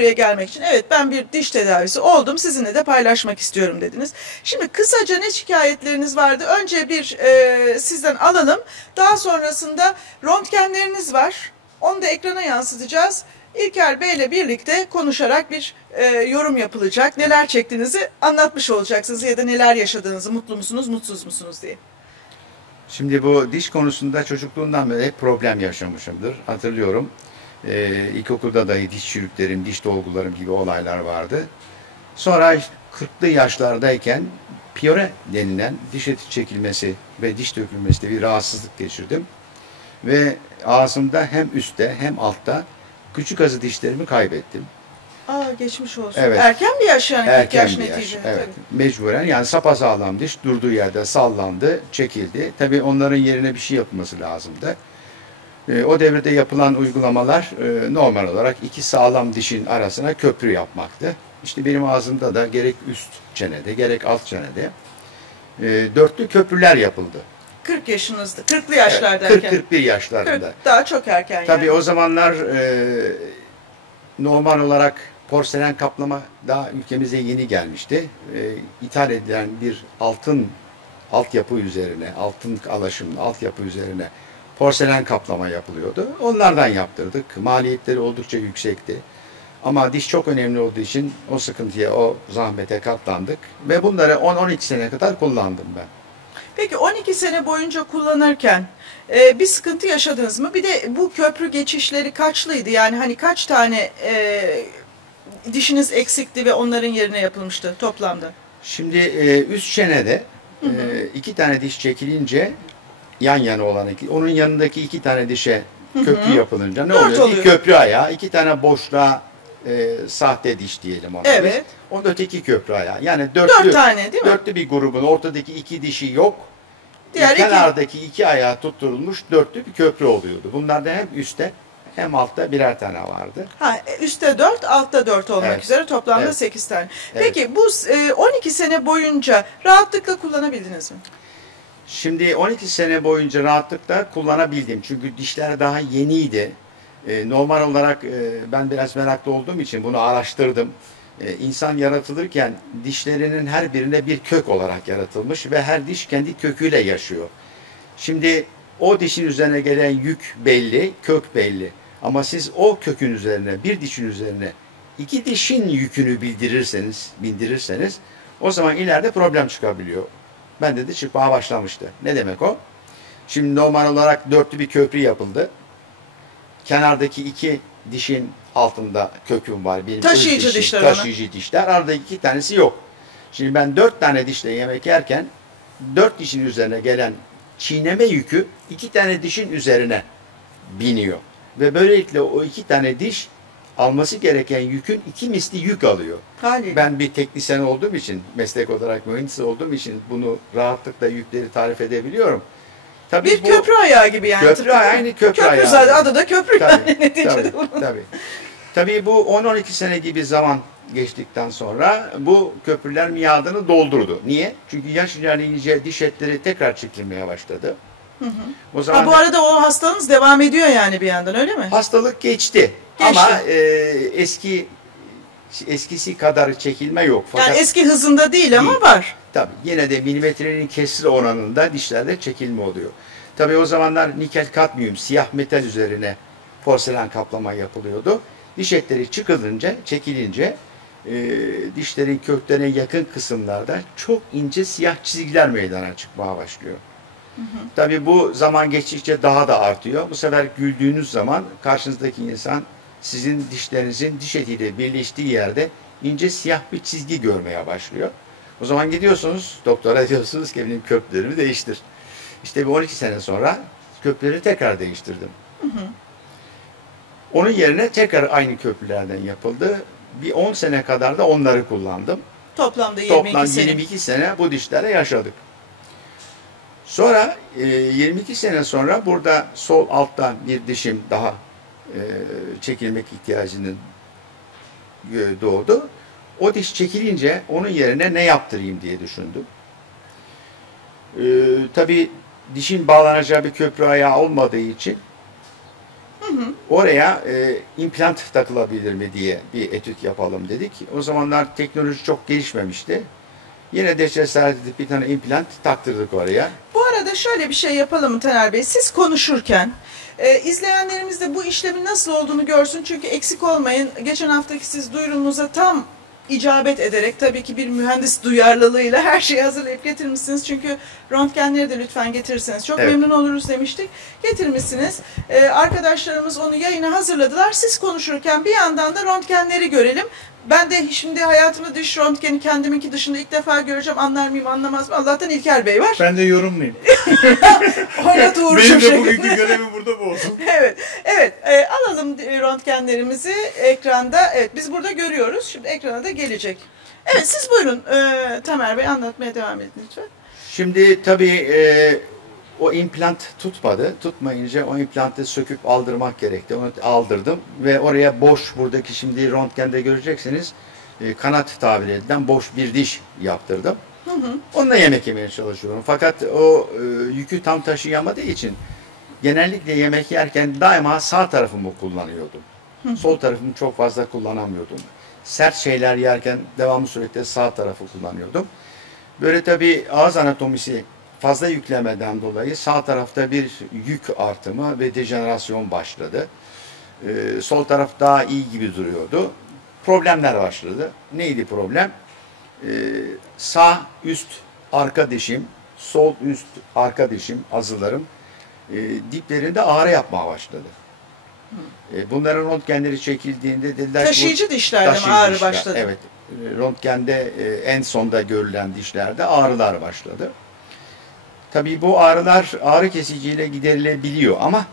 buraya gelmek için evet ben bir diş tedavisi oldum sizinle de paylaşmak istiyorum dediniz. Şimdi kısaca ne şikayetleriniz vardı? Önce bir e, sizden alalım. Daha sonrasında röntgenleriniz var. Onu da ekrana yansıtacağız. İlker Bey ile birlikte konuşarak bir e, yorum yapılacak. Neler çektiğinizi anlatmış olacaksınız ya da neler yaşadığınızı, mutlu musunuz, mutsuz musunuz diye. Şimdi bu diş konusunda çocukluğumdan beri hep problem yaşamışımdır. Hatırlıyorum. Ee, ilkokulda dahi diş çürüklerim, diş dolgularım gibi olaylar vardı. Sonra 40'lı yaşlardayken piyore denilen diş eti çekilmesi ve diş dökülmesi de bir rahatsızlık geçirdim. Ve ağzımda hem üstte hem altta küçük azı dişlerimi kaybettim. Aa geçmiş olsun. Evet. Erken bir yaş yani 40 Erken yaş bir yaş. netice. Evet. Tabii. Mecburen yani sapasağlam diş durduğu yerde sallandı, çekildi. Tabii onların yerine bir şey yapılması lazımdı. Ee, o devirde yapılan uygulamalar e, normal olarak iki sağlam dişin arasına köprü yapmaktı. İşte benim ağzımda da gerek üst çenede gerek alt çenede e, dörtlü köprüler yapıldı. 40 yaşınızda, 40'lı yaşlardayken. 40-41 yaşlarında. 40 daha çok erken Tabii yani. o zamanlar e, normal olarak porselen kaplama daha ülkemize yeni gelmişti. E, ithal edilen bir altın altyapı üzerine, altın alaşımlı altyapı üzerine porselen kaplama yapılıyordu. Onlardan yaptırdık. Maliyetleri oldukça yüksekti. Ama diş çok önemli olduğu için o sıkıntıya, o zahmete katlandık. Ve bunları 10-12 sene kadar kullandım ben. Peki 12 sene boyunca kullanırken e, bir sıkıntı yaşadınız mı? Bir de bu köprü geçişleri kaçlıydı? Yani hani kaç tane e, dişiniz eksikti ve onların yerine yapılmıştı toplamda? Şimdi e, üst çenede e, iki tane diş çekilince yan yana olan iki, onun yanındaki iki tane dişe köprü yapılınca ne Dört oluyor? oluyor. Bir köprü ayağı, iki tane boşluğa e, sahte diş diyelim ona. biz. Evet. Onun öteki köprü ayağı. Yani dörtlü, Dört tane değil mi? dörtlü bir grubun ortadaki iki dişi yok. Diğer iki- kenardaki iki ayağı tutturulmuş dörtlü bir köprü oluyordu. Bunlarda hem üstte hem altta birer tane vardı. Ha, e, üstte 4, altta 4 olmak Evet. üzere toplamda Evet. 8 tane. Evet. Peki bu e, 12 sene boyunca rahatlıkla kullanabildiniz mi? Şimdi 12 sene boyunca rahatlıkla kullanabildim. Çünkü dişler daha yeniydi. Ee, normal olarak e, ben biraz meraklı olduğum için bunu araştırdım. Ee, insan yaratılırken dişlerinin her birine bir kök olarak yaratılmış ve her diş kendi köküyle yaşıyor. Şimdi o dişin üzerine gelen yük belli, kök belli. Ama siz o kökün üzerine, bir dişin üzerine iki dişin yükünü bildirirseniz, bindirirseniz o zaman ileride problem çıkabiliyor. Bende de çıkmaya başlamıştı. Ne demek o? Şimdi normal olarak dörtlü bir köprü yapıldı. Kenardaki iki dişin altında köküm var. Benim Taşıyıcı dişim, dişler ona. Taşıyıcı dişler. Arada iki tanesi yok. Şimdi ben dört tane dişle yemek yerken dört dişin üzerine gelen çiğneme yükü iki tane dişin üzerine biniyor. Ve böylelikle o iki tane diş alması gereken yükün iki misli yük alıyor. Haliyle. Ben bir teknisyen olduğum için, meslek olarak mühendis olduğum için bunu rahatlıkla yükleri tarif edebiliyorum. Tabii bir bu- köprü ayağı gibi yani. Köprü ayağı, aynı köprü ayağı. zaten adı da köprü Tabii, yani neticede tabii, tabii. Tabii bu 10-12 sene gibi zaman geçtikten sonra bu köprüler miadını doldurdu. Niye? Çünkü yaş ilerleyince diş etleri tekrar çekilmeye başladı. O zaman Ha, bu arada o hastalığınız devam ediyor yani bir yandan öyle mi? hastalık geçti. Geçti. Ama e, eski eskisi kadar çekilme yok. Fakat yani eski hızında değil ama Değil. var. Tabii yine de milimetrenin kesri oranında dişlerde çekilme oluyor. Tabii o zamanlar nikel kadmiyum siyah metal üzerine porselen kaplama yapılıyordu. Diş etleri çıkılınca, çekilince e, dişlerin köklerine yakın kısımlarda çok ince siyah çizgiler meydana çıkmaya başlıyor. Tabii bu zaman geçtikçe daha da artıyor. Bu sefer güldüğünüz zaman karşınızdaki insan sizin dişlerinizin diş etiyle birleştiği yerde ince siyah bir çizgi görmeye başlıyor. O zaman gidiyorsunuz doktora diyorsunuz ki benim köklerimi değiştir. İşte bir 12 sene sonra kökleri tekrar değiştirdim. Onun yerine tekrar aynı köprülerden yapıldı. Bir 10 sene kadar da onları kullandım. Toplamda 22 Toplam sene. 22 sene bu dişlerle yaşadık. Sonra e, 22 sene sonra burada sol altta bir dişim daha e, çekilmek ihtiyacının e, doğdu. O diş çekilince onun yerine ne yaptırayım diye düşündüm. E, tabii dişin bağlanacağı bir köprü ayağı olmadığı için Oraya e, implant takılabilir mi diye bir etüt yapalım dedik. O zamanlar teknoloji çok gelişmemişti. Yine de cesaret edip bir tane implant taktırdık oraya. Bu arada şöyle bir şey yapalım mı Taner Bey? Siz konuşurken e, izleyenlerimiz de bu işlemin nasıl olduğunu görsün. Çünkü eksik olmayın. Geçen haftaki siz duyurumuza tam icabet ederek tabii ki bir mühendis duyarlılığıyla her şeyi hazırlayıp getirmişsiniz. Çünkü röntgenleri de lütfen getirirseniz çok Evet. memnun oluruz demiştik. Getirmişsiniz. Ee, arkadaşlarımız onu yayına hazırladılar. Siz konuşurken bir yandan da röntgenleri görelim. Ben de şimdi hayatımda dış röntgeni kendiminki dışında ilk defa göreceğim. Anlar mıyım anlamaz mı? Allah'tan İlker Bey var. Ben de yorumlayayım. Oynat Uğur Benim de bugünkü görevim burada bu olsun. Evet, evet. E, alalım röntgenlerimizi ekranda. Evet, biz burada görüyoruz. Şimdi ekrana da gelecek. Evet, siz buyurun e, Tamer Bey anlatmaya devam edin lütfen. Şimdi tabii e, o implant tutmadı. Tutmayınca o implantı söküp aldırmak gerekti. Onu aldırdım ve oraya boş buradaki şimdi röntgende göreceksiniz e, kanat tabir edilen boş bir diş yaptırdım. Onunla yemek yemeye çalışıyorum. Fakat o e, yükü tam taşıyamadığı için genellikle yemek yerken daima sağ tarafımı kullanıyordum. Sol tarafımı çok fazla kullanamıyordum. Sert şeyler yerken devamlı sürekli sağ tarafı kullanıyordum. Böyle tabii ağız anatomisi fazla yüklemeden dolayı sağ tarafta bir yük artımı ve dejenerasyon başladı. Ee, sol taraf daha iyi gibi duruyordu. Problemler başladı. Neydi problem? Ee, sağ üst arka dişim, sol üst arka dişim, azılarım e, diplerinde ağrı yapmaya başladı. E, bunların röntgenleri çekildiğinde dediler ki bu- Taşıyıcı dişlerde Taşıyıcı ağrı dişler, başladı? Evet. Röntgende e, en sonda görülen dişlerde ağrılar başladı. Tabii bu ağrılar ağrı kesiciyle giderilebiliyor ama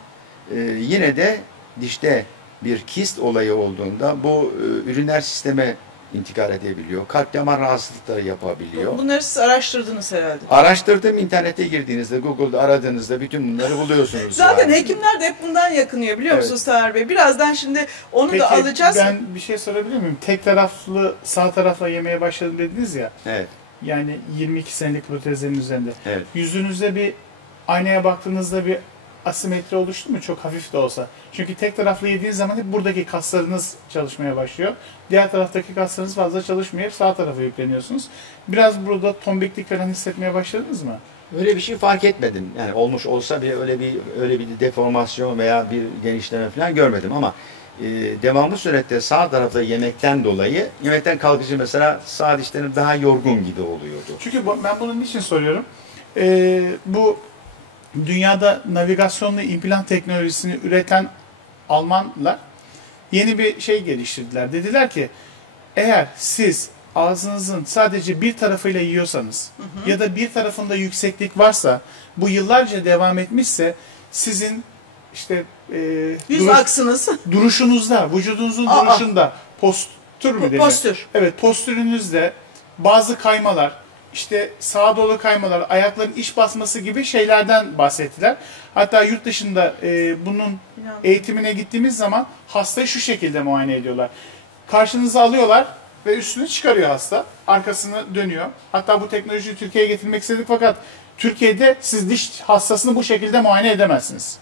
e, yine de dişte bir kist olayı olduğunda bu e, üriner sisteme intikal edebiliyor. Kalp damar rahatsızlıkları yapabiliyor. Bunları siz araştırdınız herhalde. Araştırdım internete girdiğinizde, Google'da aradığınızda bütün bunları buluyorsunuz. Zaten yani. hekimler de hep bundan yakınıyor biliyor Evet. musunuz Taner Bey? Birazdan şimdi onu Peki da alacağız. ben bir şey sorabilir miyim? Tek taraflı sağ tarafla yemeye başladım dediniz ya. Evet, Yani 22 senelik protezlerin üzerinde. evet. Yüzünüzde bir aynaya baktığınızda bir asimetri oluştu mu? Çok hafif de olsa. Çünkü tek taraflı yediğiniz zaman hep buradaki kaslarınız çalışmaya başlıyor. Diğer taraftaki kaslarınız fazla çalışmıyor. Hep sağ tarafa yükleniyorsunuz. Biraz burada tombiklik falan hissetmeye başladınız mı? Öyle bir şey fark etmedim. Yani olmuş olsa bile öyle bir öyle bir deformasyon veya bir genişleme falan görmedim ama e, devamlı surette sağ tarafta yemekten dolayı yemekten kalkıcı mesela sağ dişlerim daha yorgun gibi oluyordu. Çünkü bu- ben bunun için soruyorum. Ee, bu dünyada navigasyonlu implant teknolojisini üreten Almanlar yeni bir şey geliştirdiler. Dediler ki eğer siz ağzınızın sadece bir tarafıyla yiyorsanız ya da bir tarafında yükseklik varsa bu yıllarca devam etmişse sizin işte e, Yüz duruş- aksınız. duruşunuzda, vücudunuzun Aa. duruşunda postür mü deniyor? postür. Evet, postürünüzde bazı kaymalar, işte sağa doğru kaymalar, ayakların iç basması gibi şeylerden bahsettiler. Hatta yurt dışında e, bunun eğitimine gittiğimiz zaman hastayı şu şekilde muayene ediyorlar. Karşınıza alıyorlar ve üstünü çıkarıyor hasta. Arkasını dönüyor. Hatta bu teknolojiyi Türkiye'ye getirmek istedik fakat Türkiye'de siz diş hastasını bu şekilde muayene edemezsiniz.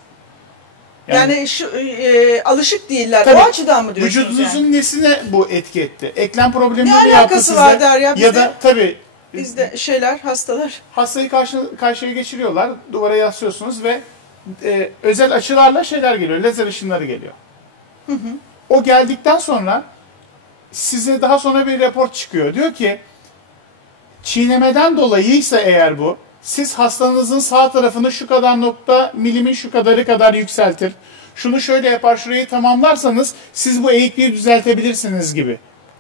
Yani, şu e, alışık değiller. Tabii. O açıdan mı diyorsunuz Vücudunuzun yani? nesine bu etki etti? Eklem problemi Ne alakası var Derya? Ya Bizde- da tabii Bizde şeyler, hastalar. hastayı karşı, karşıya geçiriyorlar, duvara yaslıyorsunuz ve e, özel açılarla şeyler geliyor, lazer ışınları geliyor. O geldikten sonra size daha sonra bir rapor çıkıyor. Diyor ki çiğnemeden dolayıysa eğer bu, siz hastanızın sağ tarafını şu kadar nokta milimin şu kadarı kadar yükseltir. Şunu şöyle yapar, şurayı tamamlarsanız siz bu eğikliği düzeltebilirsiniz gibi.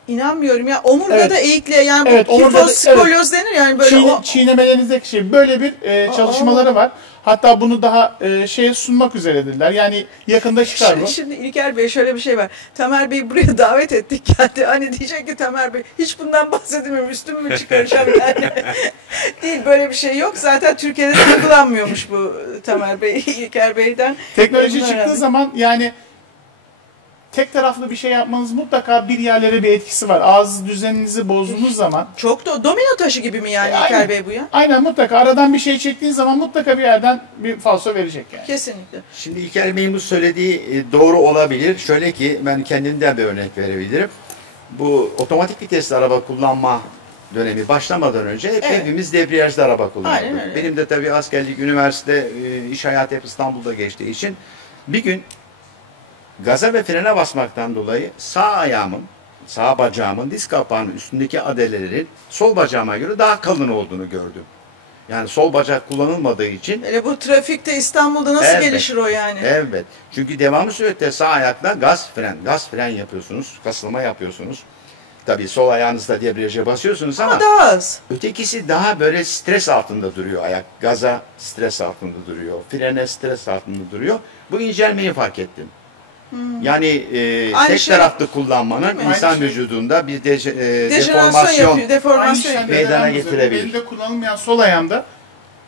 İnanmıyorum ya. Omurgada Evet. eğikliğe yani Evet, bu omurgada- hiposkolyoz denir yani böyle Çiğne, o, çiğnemelerinizdeki şey böyle bir e, çalışmaları var. Hatta bunu daha e, şeye sunmak üzeredirler. Yani yakında çıkar bu. Şimdi, şimdi İlker Bey şöyle bir şey var. Tamer Bey'i buraya davet ettik geldi. Hani diyecek ki Tamer Bey hiç bundan bahsedemiyorum üstümü mü çıkaracağım yani. Değil böyle bir şey yok. Zaten Türkiye'de de uygulanmıyormuş bu Tamer Bey İlker Bey'den. Teknoloji Bunlar çıktığı önemli. zaman yani tek taraflı bir şey yapmanız mutlaka bir yerlere bir etkisi var. Ağız düzeninizi bozduğunuz zaman Çok da domino taşı gibi mi yani E, aynen. İlker Bey bu ya? aynen mutlaka aradan bir şey çektiğin zaman mutlaka bir yerden bir falso verecek yani. Kesinlikle. Şimdi İlker Bey'in bu söylediği e, doğru olabilir. Şöyle ki ben kendimden bir örnek verebilirim. Bu otomatik vitesli araba kullanma dönemi başlamadan önce hep Evet. hepimiz debriyajlı araba kullandık. Benim de tabii askerlik, üniversite, e, iş hayatı hep İstanbul'da geçtiği için bir gün gaza ve frene basmaktan dolayı sağ ayağımın, sağ bacağımın diz kapağının üstündeki adelelerin sol bacağıma göre daha kalın olduğunu gördüm. Yani sol bacak kullanılmadığı için Hele bu trafikte İstanbul'da nasıl Evet. gelişir o yani? Evet. Çünkü devamlı surette sağ ayakla gaz fren, gaz fren yapıyorsunuz, kasılma yapıyorsunuz. Tabii sol ayağınızla debriyaja basıyorsunuz ama, Ama daha az. ötekisi daha böyle stres altında duruyor ayak. Gaza stres altında duruyor, frene stres altında duruyor. Bu incelmeyi fark ettim. Yani e, Aynı tek şey- taraflı kullanmanın insan Aynı şey. vücudunda bir deje- e, deformasyon yapıyor, deformasyon şey meydana getirebilir. Benim de kullanılmayan sol ayağımda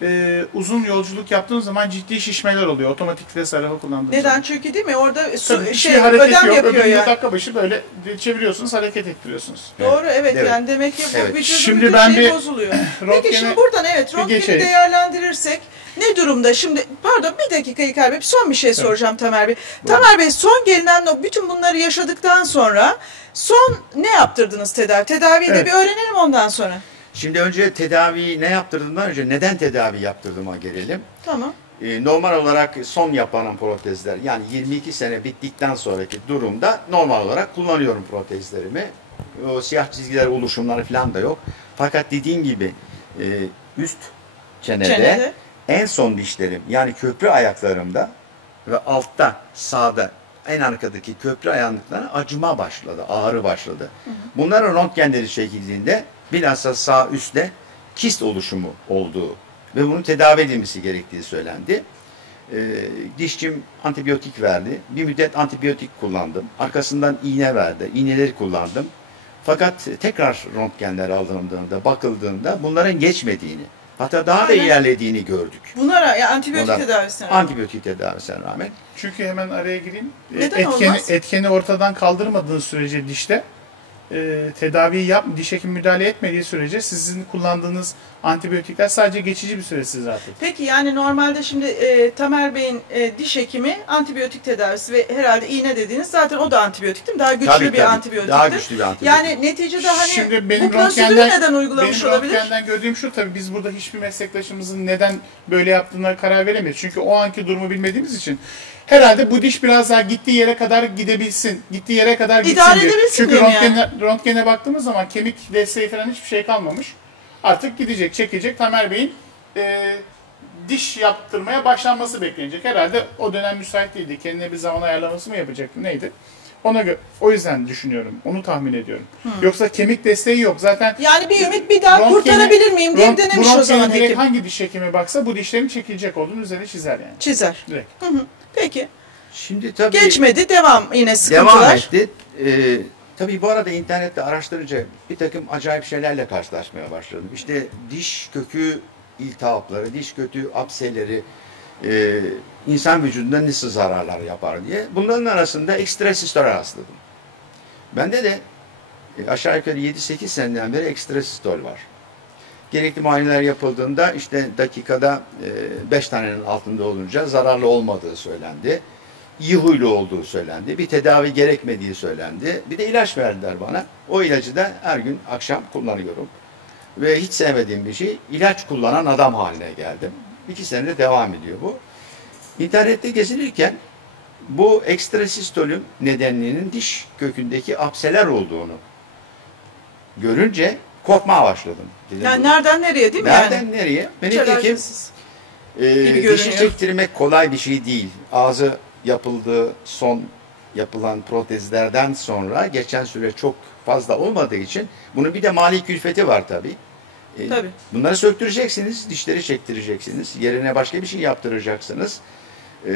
e, uzun yolculuk yaptığım zaman ciddi şişmeler oluyor. Otomatik vites araba kullandığım Neden? zaman. Çünkü değil mi? Orada Tabii su, hiçbir şey hareket ödem yok. yapıyor Öbüründe yani. dakika başı böyle çeviriyorsunuz, hareket ettiriyorsunuz. Doğru evet, Evet. yani demek ki bu Evet. vücudun Şimdi bütün ben şeyi bir bozuluyor. Peki şimdi buradan evet bir röntgeni değerlendirirsek ne durumda? Şimdi pardon bir dakikayı kaybedip son bir şey soracağım Tamer Bey. Tamer Bey son gelinen o bütün bunları yaşadıktan sonra son ne yaptırdınız tedavi? Tedaviyi de Evet. bir öğrenelim ondan sonra. Şimdi önce tedavi ne yaptırdığımdan önce neden tedavi yaptırdığıma gelelim. Tamam. E, normal olarak son yapılan protezler yani 22 sene bittikten sonraki durumda normal olarak kullanıyorum protezlerimi. O siyah çizgiler oluşumları falan da yok. Fakat dediğim gibi e, üst çenede, Çenede. en son dişlerim yani köprü ayaklarımda ve altta sağda en arkadaki köprü ayaklarına acıma başladı, ağrı başladı. Bunların röntgenleri çekildiğinde bilhassa sağ üstte kist oluşumu olduğu ve bunun tedavi edilmesi gerektiği söylendi. Ee, dişçim antibiyotik verdi. Bir müddet antibiyotik kullandım. Arkasından iğne verdi. İğneleri kullandım. Fakat tekrar röntgenler alındığında, bakıldığında bunların geçmediğini, hatta daha da Aynen. ilerlediğini gördük. Bunlara ya antibiyotik Bunlar- tedavisine. rağmen. Antibiyotik tedavisine rağmen. Çünkü hemen araya gireyim. E, Neden etkeni, olmaz? etkeni ortadan kaldırmadığın sürece dişte e, tedaviyi yap, diş hekimi müdahale etmediği sürece sizin kullandığınız antibiyotikler sadece geçici bir süresi zaten. Peki yani normalde şimdi e, Tamer Bey'in e, diş hekimi antibiyotik tedavisi ve herhalde iğne dediğiniz zaten o da antibiyotik değil mi? Daha güçlü Tabii, bir tabii. antibiyotiktir. Daha güçlü bir antibiyotik. Yani neticede hani Şimdi benim bu prosedürü röntgenden, neden uygulamış benim olabilir? röntgenden gördüğüm şu tabii biz burada hiçbir meslektaşımızın neden böyle yaptığına karar veremeyiz. Çünkü o anki durumu bilmediğimiz için herhalde bu diş biraz daha gittiği yere kadar gidebilsin. Gittiği yere kadar gitsin İdare diye. edebilsin Çünkü diye mi röntgene, röntgene baktığımız zaman kemik desteği falan hiçbir şey kalmamış. Artık gidecek, çekecek. Tamer Bey'in e, diş yaptırmaya başlanması beklenecek. Herhalde o dönem müsait değildi. Kendine bir zaman ayarlaması mı yapacaktı? Neydi? Ona göre, o yüzden düşünüyorum. Onu tahmin ediyorum. Yoksa kemik desteği yok. Zaten Yani bir ümit bir daha Röntgeni- kurtarabilir miyim diye Rönt- denemiş o zaman direkt hekim. hangi diş hekimi baksa bu dişlerin çekilecek olduğunu üzerine çizer yani. Çizer. Direkt. Peki. Şimdi tabii Geçmedi. Devam yine sıkıntılar. devam etti. Ee, tabii bu arada internette araştırınca bir takım acayip şeylerle karşılaşmaya başladım. İşte diş kökü iltihapları, diş kökü apseleri, e, insan vücudunda nasıl zararlar yapar diye. Bunların arasında ekstrasistole rastladım. Bende de e, aşağı yukarı 7-8 seneden beri ekstrasistol var. Gerekli muayeneler yapıldığında işte dakikada 5 tanenin altında olunca zararlı olmadığı söylendi. İyi huylu olduğu söylendi. Bir tedavi gerekmediği söylendi. Bir de ilaç verdiler bana. O ilacı da her gün akşam kullanıyorum. Ve hiç sevmediğim bir şey ilaç kullanan adam haline geldim. İki senedir devam ediyor bu. İnternette gezinirken bu ekstrasistolün nedeninin diş kökündeki apseler olduğunu görünce korkmaya başladım. Dedim, Yani nereden nereye değil mi Nereden yani? nereye? Benim hekim e, dişi çektirmek kolay bir şey değil. Ağzı yapıldığı son yapılan protezlerden sonra geçen süre çok fazla olmadığı için bunun bir de mali külfeti var tabii. E, Tabii. Bunları söktüreceksiniz, dişleri çektireceksiniz, yerine başka bir şey yaptıracaksınız. E,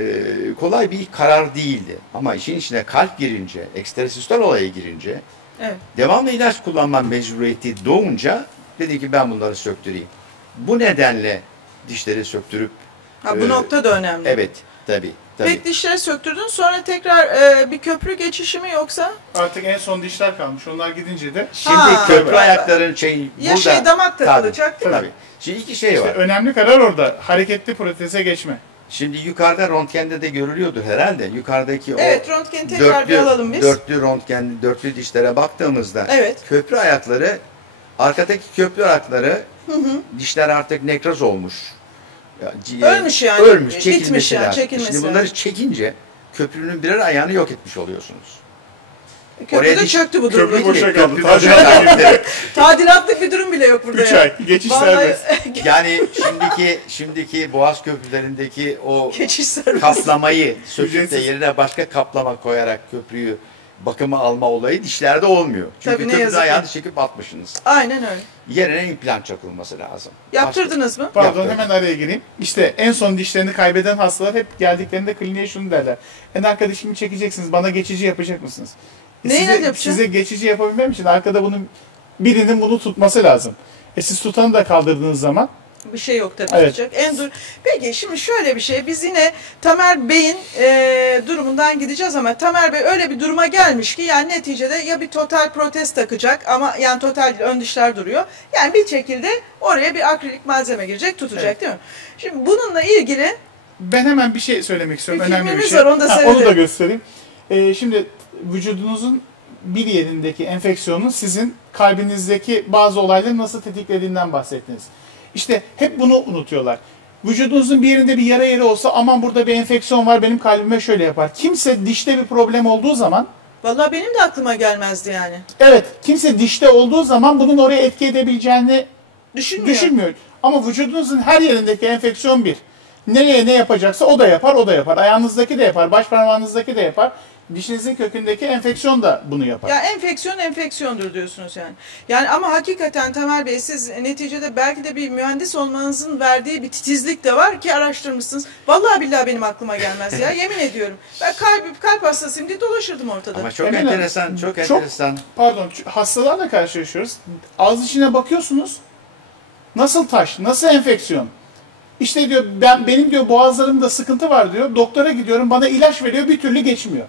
kolay bir karar değildi. Ama işin içine kalp girince, ekstrasistol olayı girince, Evet. devamlı ilaç kullanma mecburiyeti doğunca dedi ki ben bunları söktüreyim. Bu nedenle dişleri söktürüp Ha, bu Ee, nokta da önemli. Evet, tabii, Tabii. Tek dişleri söktürdün sonra tekrar e, bir köprü geçişi mi yoksa? Artık en son dişler kalmış. Onlar gidince de Şimdi Ha, köprü ayakların şey Ya burada. şey damak Tabii, takılacak değil mi? Tabii. Şimdi iki şey işte var. önemli karar orada. Hareketli proteze geçme. Şimdi yukarıda röntgende de görülüyordu herhalde. Yukarıdaki Evet o röntgeni tekrar bir dörtlü, alalım biz. dörtlü röntgen, dörtlü dişlere baktığımızda Evet. köprü ayakları, arkadaki köprü ayakları dişler artık nekroz olmuş. Ya, Ölmüş yani, Ölmüş, çekilmesi yani, lazım. çekilmesi Şimdi bunları çekince köprünün birer ayağını yok etmiş oluyorsunuz. Köprü Oraya de çöktü bu Köprü durumda. boşa kaldı. Köprü Tadilat boşa- Tadilatlık bir durum bile yok burada 3 ya. ay. Geçiş Vallahi serbest. yani şimdiki şimdiki boğaz köprülerindeki o geçiş serbest. kaplamayı söküp de yerine başka kaplama koyarak köprüyü bakıma alma olayı dişlerde olmuyor. Çünkü Tabii, ne köprüde yazık ki. ayağını çekip atmışsınız. Aynen öyle. Yerine implant çakılması lazım. Yaptırdınız mı? Pardon Yaptım. hemen araya gireyim. İşte en son dişlerini kaybeden hastalar hep geldiklerinde kliniğe şunu derler. En arka dişimi çekeceksiniz. Bana geçici yapacak mısınız? E Neyle size, yapacağım? size geçici yapabilmem için arkada bunun birinin bunu tutması lazım. E siz tutanı da kaldırdığınız zaman Bir şey yok tabii Evet. tutacak. En dur. Peki şimdi şöyle bir şey. Biz yine Tamer Bey'in e, durumundan gideceğiz ama Tamer Bey öyle bir duruma gelmiş ki yani neticede ya bir total protez takacak ama yani total ön dişler duruyor. Yani bir şekilde oraya bir akrilik malzeme girecek tutacak Evet. değil mi? Şimdi bununla ilgili ben hemen bir şey söylemek istiyorum. Bir Önemli bir şey. var, onu da Ha, onu da göstereyim. E, şimdi vücudunuzun bir yerindeki enfeksiyonun sizin kalbinizdeki bazı olayları nasıl tetiklediğinden bahsettiniz. İşte hep bunu unutuyorlar. Vücudunuzun bir yerinde bir yara yeri olsa aman burada bir enfeksiyon var benim kalbime şöyle yapar. Kimse dişte bir problem olduğu zaman vallahi benim de aklıma gelmezdi yani. evet kimse dişte olduğu zaman bunun oraya etki edebileceğini Düşünmüyor. düşünmüyor. Ama vücudunuzun her yerindeki enfeksiyon bir. Nereye ne yapacaksa o da yapar, o da yapar. Ayağınızdaki de yapar, baş parmağınızdaki de yapar. Dişinizin kökündeki enfeksiyon da bunu yapar. Ya enfeksiyon enfeksiyondur diyorsunuz yani. Yani ama hakikaten Tamer Bey siz neticede belki de bir mühendis olmanızın verdiği bir titizlik de var ki araştırmışsınız. Vallahi billahi benim aklıma gelmez ya yemin ediyorum. Ben kalp, kalp hastasıyım diye dolaşırdım ortada. Ama çok Emin enteresan, çok, Çok- enteresan. Pardon, ç- hastalarla karşılaşıyoruz. Ağız içine bakıyorsunuz. Nasıl taş, nasıl enfeksiyon? İşte diyor ben benim diyor boğazlarımda sıkıntı var diyor. Doktora gidiyorum bana ilaç veriyor bir türlü geçmiyor.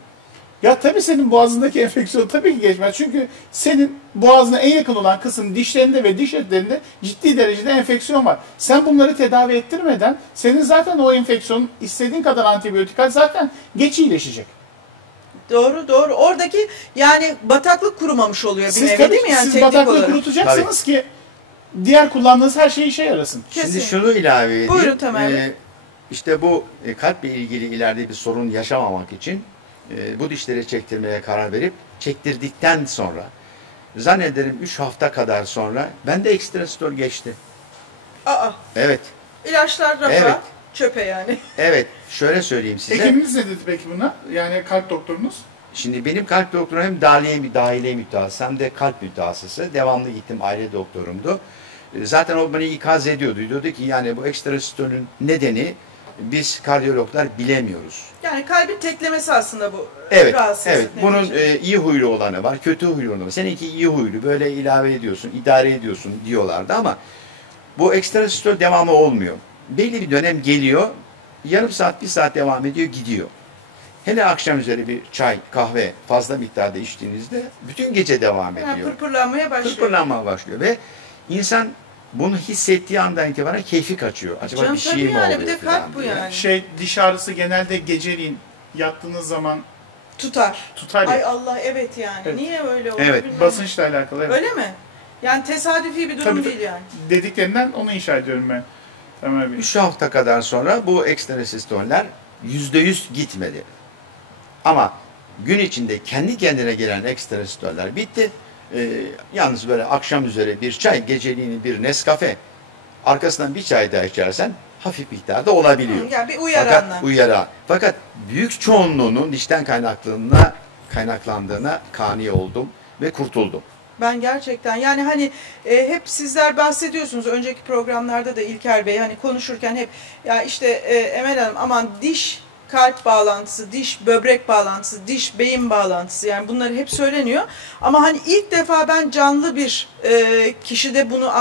Ya tabii senin boğazındaki enfeksiyon tabii ki geçmez. Çünkü senin boğazına en yakın olan kısım dişlerinde ve diş etlerinde ciddi derecede enfeksiyon var. Sen bunları tedavi ettirmeden senin zaten o enfeksiyon istediğin kadar antibiyotik al zaten geç iyileşecek. Doğru doğru. Oradaki yani bataklık kurumamış oluyor bir Siz, nevi tabii, değil mi yani siz bataklığı olarak? kurutacaksınız ki diğer kullandığınız her şey işe yarasın. Kesin. Şimdi şunu ilave edeyim. Buyurun Tamer Bey. Ee, işte bu e, kalple ilgili ileride bir sorun yaşamamak için e, bu dişleri çektirmeye karar verip çektirdikten sonra zannederim 3 hafta kadar sonra bende ekstra stol geçti. Aa, Evet. ilaçlar rafa, Evet. çöpe yani. Evet. Şöyle söyleyeyim size. Hekiminiz ne dedi peki buna? Yani kalp doktorunuz? Şimdi benim kalp doktorum hem dahiliye, dahiliye mütehassısı hem de kalp mütehassısı. Devamlı gittim aile doktorumdu. E, Zaten o beni ikaz ediyordu. Diyordu ki yani bu ekstra stolün nedeni biz kardiyologlar bilemiyoruz. Yani kalbin teklemesi aslında bu. Evet, rahatsızlık evet. Bunun neticede. e, iyi huylu olanı var, kötü huylu olanı var. Seninki iyi huylu, böyle ilave ediyorsun, idare ediyorsun diyorlardı ama bu ekstra stol devamı olmuyor. Belli bir dönem geliyor, yarım saat, bir saat devam ediyor, gidiyor. Hele akşam üzeri bir çay, kahve fazla miktarda içtiğinizde bütün gece devam Yani ediyor. pırpırlanmaya başlıyor. Pırpırlanma başlıyor ve insan bunu hissettiği andan itibaren keyfi kaçıyor. Acaba Canım bir şey mi yani, oluyor bir de kalp bu yani. Şey diş ağrısı genelde geceliğin yattığınız zaman Tutar. tutar ya. Ay Allah evet yani. Evet. Niye öyle olur Evet, bilmem. Basınçla alakalı. Evet. Öyle mi? Yani tesadüfi bir durum Tabii, değil yani. Dediklerinden onu inşa ediyorum ben. Tamam abi. 3 hafta kadar sonra bu ekstrasistoller %100 gitmedi. Ama gün içinde kendi kendine gelen ekstrasistoller bitti. Ee, yalnız böyle akşam üzeri bir çay, geceliğini bir Nescafe, arkasından bir çay daha içersen hafif miktarda olabiliyor. Yani bir uyaranla. Fakat uyara. Fakat büyük çoğunluğunun dişten kaynaklandığına, kaynaklandığına kani oldum ve kurtuldum. Ben gerçekten yani hani e, hep sizler bahsediyorsunuz önceki programlarda da İlker Bey hani konuşurken hep ya işte e, Emel Hanım aman diş kalp bağlantısı, diş böbrek bağlantısı, diş beyin bağlantısı yani bunları hep söyleniyor. Ama hani ilk defa ben canlı bir e, kişide bunu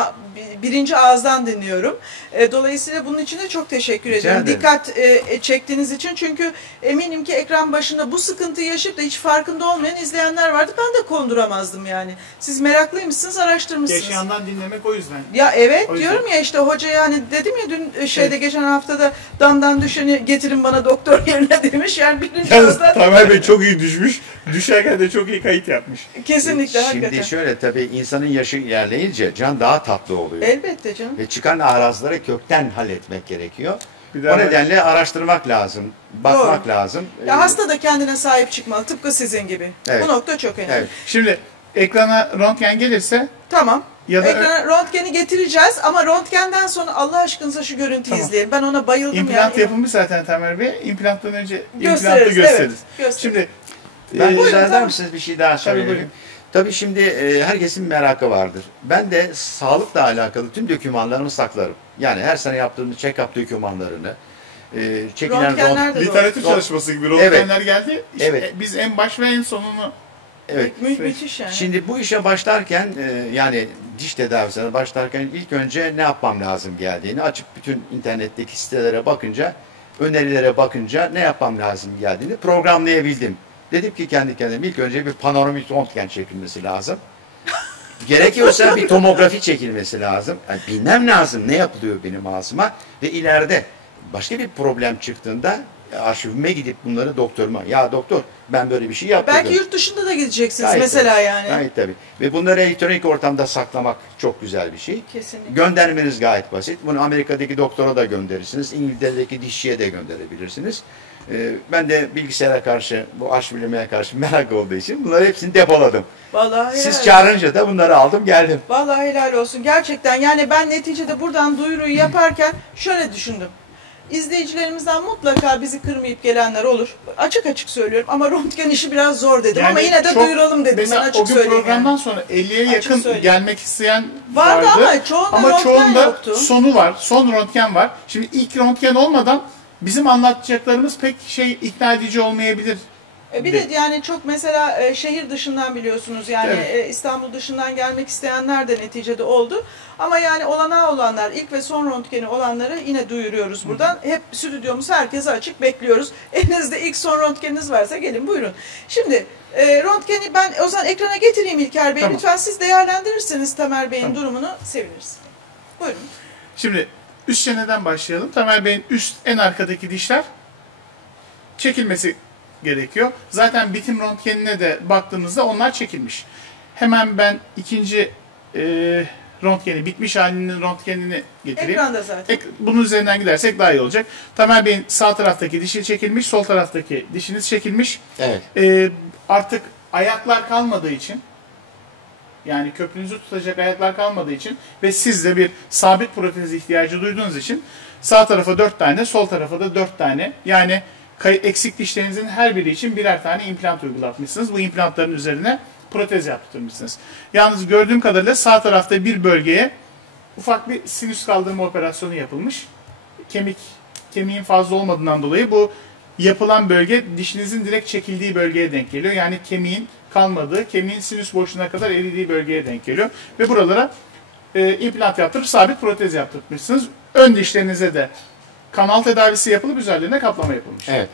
birinci ağızdan dinliyorum. E, dolayısıyla bunun için de çok teşekkür ediyorum. ederim. Dikkat e, çektiğiniz için çünkü eminim ki ekran başında bu sıkıntıyı yaşayıp da hiç farkında olmayan izleyenler vardı. Ben de konduramazdım yani. Siz meraklıymışsınız, araştırmışsınız. Yaşayandan dinlemek o yüzden. Ya evet O yüzden- diyorum ya işte hoca yani dedim ya dün e, şeyde geçen haftada damdan düşeni getirin bana doktor yerine demiş. Yani birinci Yalnız ağızdan Tamer Bey çok iyi düşmüş. Düşerken de çok iyi kayıt yapmış. kesinlikle Şimdi hakikaten. şöyle tabii insanın yaşı ilerleyince can daha tatlı oluyor. Elbette canım. Ve çıkan arazları kökten halletmek gerekiyor. Bir O daha nedenle araştırmak lazım, bakmak Doğru. lazım. Ya hasta da kendine sahip çıkmalı tıpkı sizin gibi. Evet. Bu nokta çok önemli. Evet. Şimdi ekrana röntgen gelirse Tamam. Ya da- Ekrana röntgeni getireceğiz ama röntgenden sonra Allah aşkınıza şu görüntüyü Tamam. izleyelim. Ben ona bayıldım implant yani. yapılmış zaten Tamer Bey. İmplanttan önce implantı Gösteririz, gösteririz. evet, gösteririz. Şimdi Ben e, tamam. misiniz bir şey daha Tabii, söyleyeyim? buyurun. Tabii şimdi e, herkesin merakı vardır. Ben de sağlıkla alakalı tüm dokümanlarımı saklarım. Yani her sene yaptığımız check-up dokümanlarını, e, çekilen de- literatür çalışması gibi röntgenler geldi. İşte Evet. Biz en baş ve en sonunu Evet. Mü- müthiş yani. Şimdi bu işe başlarken e, yani diş tedavisine başlarken ilk önce ne yapmam lazım geldiğini açıp bütün internetteki sitelere bakınca önerilere bakınca ne yapmam lazım geldiğini programlayabildim. Dedim ki kendi kendime ilk önce bir panoramik röntgen çekilmesi lazım. Gerekiyorsa bir tomografi çekilmesi lazım. Yani bilmem lazım ne yapılıyor benim ağzıma ve ileride başka bir problem çıktığında arşivime gidip bunları doktoruma ya doktor ben böyle bir şey yaptım. Belki yurt dışında da gideceksiniz Gayet mesela tabii. yani. Gayet tabii. Ve bunları elektronik ortamda saklamak çok güzel bir şey. Kesinlikle. Göndermeniz gayet basit. Bunu Amerika'daki doktora da gönderirsiniz. İngiltere'deki dişçiye de gönderebilirsiniz. Ee, ben de bilgisayara karşı, bu arşivlemeye karşı merak olduğu için bunları hepsini depoladım. Vallahi Siz helal çağırınca da bunları aldım geldim. Vallahi helal olsun. Gerçekten yani ben neticede buradan duyuruyu yaparken şöyle düşündüm. İzleyicilerimizden mutlaka bizi kırmayıp gelenler olur. Açık açık söylüyorum ama röntgen işi biraz zor dedim ama yine de çok- duyuralım dedim. Ben Mesela açık o gün söyleyeyim. programdan yani. sonra 50'ye Açık yakın söyleyeyim. gelmek isteyen Vardı vardı. ama çoğunda Ama röntgen çoğunda yoktu. sonu var. Son röntgen var. Şimdi ilk röntgen olmadan bizim anlatacaklarımız pek şey ikna edici olmayabilir. E Bir de yani çok mesela e, şehir dışından biliyorsunuz yani Evet. e, İstanbul dışından gelmek isteyenler de neticede oldu. Ama yani olanağı olanlar ilk ve son röntgeni olanları yine duyuruyoruz buradan. Hep stüdyomuz herkese açık bekliyoruz. Elinizde ilk son röntgeniniz varsa gelin buyurun. Şimdi e, röntgeni ben o zaman ekrana getireyim İlker Bey. Tamam. Lütfen siz değerlendirirseniz Tamer Bey'in Tamam. durumunu seviniriz. Buyurun. Şimdi üst çeneden başlayalım. Tamer Bey'in üst en arkadaki dişler çekilmesi gerekiyor. Zaten bitim röntgenine de baktığımızda onlar çekilmiş. Hemen ben ikinci e, röntgeni, bitmiş halinin röntgenini getireyim. Ekranda zaten. Ek- bunun üzerinden gidersek daha iyi olacak. Tamer Bey'in sağ taraftaki dişi çekilmiş, sol taraftaki dişiniz çekilmiş. Evet. Ee, artık ayaklar kalmadığı için yani köprünüzü tutacak ayaklar kalmadığı için ve siz de bir sabit protez ihtiyacı duyduğunuz için sağ tarafa 4 tane, sol tarafa da 4 tane yani eksik dişlerinizin her biri için birer tane implant uygulatmışsınız. Bu implantların üzerine protez yaptırmışsınız. Yalnız gördüğüm kadarıyla sağ tarafta bir bölgeye ufak bir sinüs kaldırma operasyonu yapılmış. Kemik kemiğin fazla olmadığından dolayı bu yapılan bölge dişinizin direkt çekildiği bölgeye denk geliyor. Yani kemiğin kalmadığı, kemiğin sinüs boşluğuna kadar eridiği bölgeye denk geliyor. Ve buralara e, implant yaptırıp sabit protez yaptırmışsınız. Ön dişlerinize de kanal tedavisi yapılıp üzerlerine kaplama yapılmış. Evet.